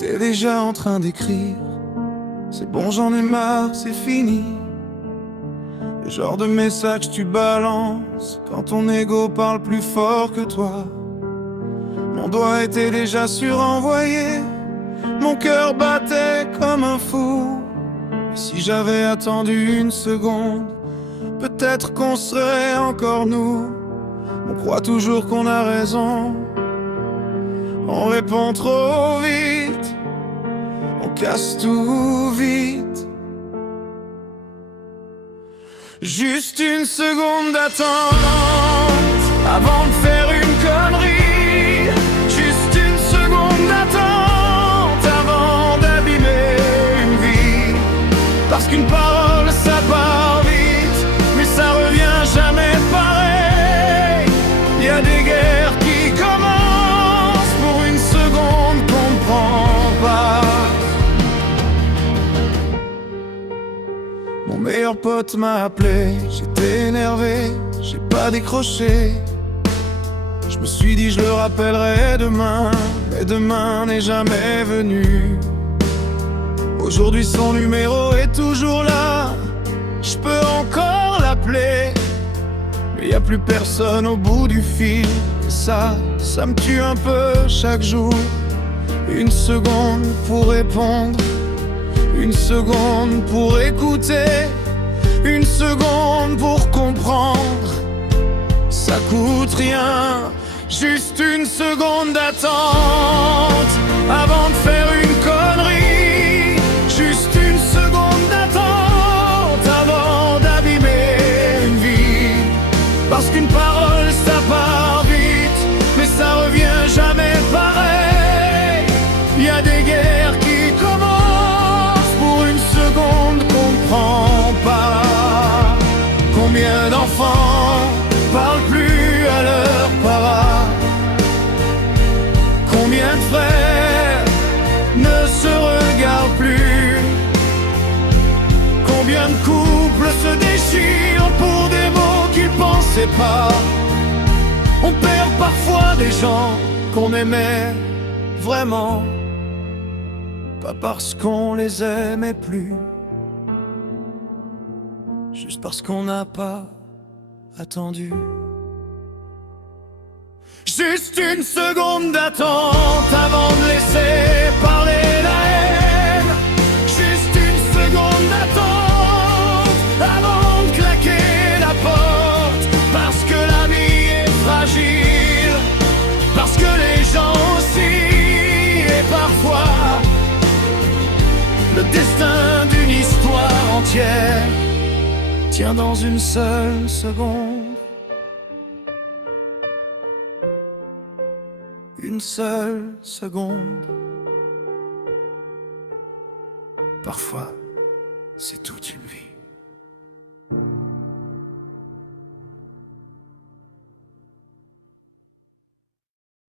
t'es déjà en train d'écrire. C'est bon, j'en ai marre, c'est fini. Le genre de message tu balances quand ton ego parle plus fort que toi. Mon doigt était déjà surenvoyé, mon cœur battait comme un fou. Et si j'avais attendu une seconde, peut-être qu'on serait encore nous. On croit toujours qu'on a raison, on répond trop vite, on casse tout vite. Juste une seconde d'attente avant de faire une connerie. Juste une seconde d'attente avant d'abîmer une vie. Parce qu'une parole ça part vite, mais ça revient jamais pareil. Y a des guerres qui commencent pour une seconde qu'on ne prend pas. Mon meilleur pote m'a appelé, j'étais énervé, j'ai pas décroché. Je me suis dit je le rappellerai demain, mais demain n'est jamais venu. Aujourd'hui son numéro est toujours là, je peux encore l'appeler, mais y a plus personne au bout du fil. Et ça me tue un peu chaque jour. Une seconde pour répondre, une seconde pour écouter, une seconde pour comprendre. Ça coûte rien, juste une seconde d'attente avant de faire une connerie. Juste une seconde d'attente avant d'abîmer une vie. Parce qu'une parole ça part vite, mais ça revient jamais pareil. Y a des guerres qui commencent pour une seconde qu'on ne prend pas. Combien d'enfants parlent plus à leurs parents? Combien de frères ne se regardent plus? Combien de couples se déchirent pour des mots qu'ils pensaient pas? On perd parfois des gens qu'on aimait vraiment, pas parce qu'on les aimait plus, juste parce qu'on n'a pas attendu. Juste une seconde d'attente avant de laisser parler la haine. Juste une seconde d'attente avant de claquer la porte. Parce que la vie est fragile, parce que les gens aussi. Et parfois le destin d'une histoire entière tient dans une seule seconde. Une seule seconde. Parfois, c'est toute une vie.